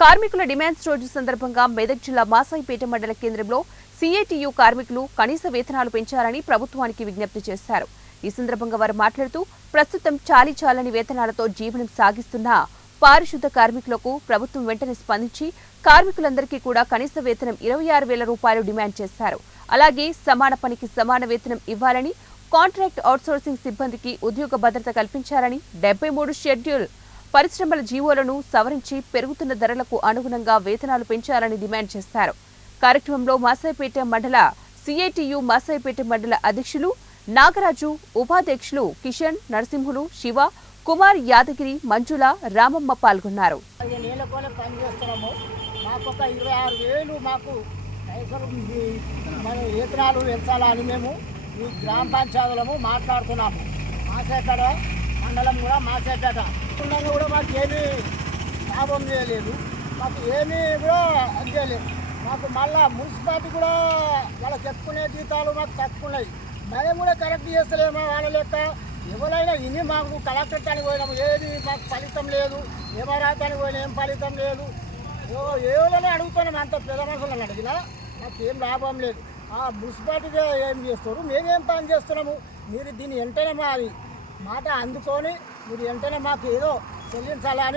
కార్మికుల డిమాండ్స్ రోజు సందర్భంగా మెదక్ జిల్లా మాసాయిపేట మండల కేంద్రంలో సిఐటియు కార్మికులు కనీస వేతనాలు పెంచాలని ప్రభుత్వానికి విజ్ఞప్తి చేశారు. ఈ సందర్భంగా వారు మాట్లాడుతూ ప్రస్తుతం చాలని వేతనాలతో జీవనం సాగిస్తున్న పారిశుద్ధ కార్మికులకు ప్రభుత్వం వెంటనే స్పందించి కార్మికులందరికీ కూడా కనీస వేతనం 26,000 రూపాయలు డిమాండ్ చేశారు. అలాగే సమాన పనికి సమాన వేతనం ఇవ్వాలని, కాంట్రాక్ట్ అవుట్సోర్సింగ్ సిబ్బందికి ఉద్యోగ భద్రత కల్పించాలని, 73 షెడ్యూల్ పరిశ్రమల జీవోలను సవరించి పెరుగుతున్న ధరలకు అనుగుణంగా వేతనాలు పెంచాలని డిమాండ్ చేశారు. కార్యక్రమంలో మాసాయిపేట మండల సిఐటియు మాసాయిపేట మండల అధ్యక్షులు నాగరాజు, ఉపాధ్యక్షులు కిషన్, నరసింహులు, శివ, కుమార్, యాదగిరి, మంజుల, రామమ్మ పాల్గొన్నారు. వేతనాలు పెంచాలని మేము ఈ గ్రామ పంచాయతీలము మాట్లాడుతున్నాము. మాసాయిపేట మండలం కూడా మాసాయిపేట కూడా మాకు ఏమీ లాభం చేయలేదు, మాకు ఏమీ కూడా చేయలేదు. మాకు మళ్ళా మున్సిపాలిటీ కూడా వాళ్ళకి చెప్పుకునే జీతాలు మాకు తక్కువ ఉన్నాయి. మేము కూడా కరెక్ట్ చేస్తలేమో వాళ్ళ లెక్క. ఎవరైనా ఇన్ని మాకు కలెక్టర్ తానికి పోయినాము, ఏది మాకు ఫలితం లేదు. ఏమరాతానికి పోయినా ఏం ఫలితం లేదు. ఏదైనా అడుగుతున్నాం, అంత పెద్ద మనుషులను అడిగినా మాకు ఏం లాభం లేదు. ఆ మున్సిపాలిటీగా ఏం చేస్తారు, మేమేం పని చేస్తున్నాము. మీరు దీన్ని వెంటనే మాట అందుకొని మీరు వెంటనే మాకు ఏదో చెల్లించాలని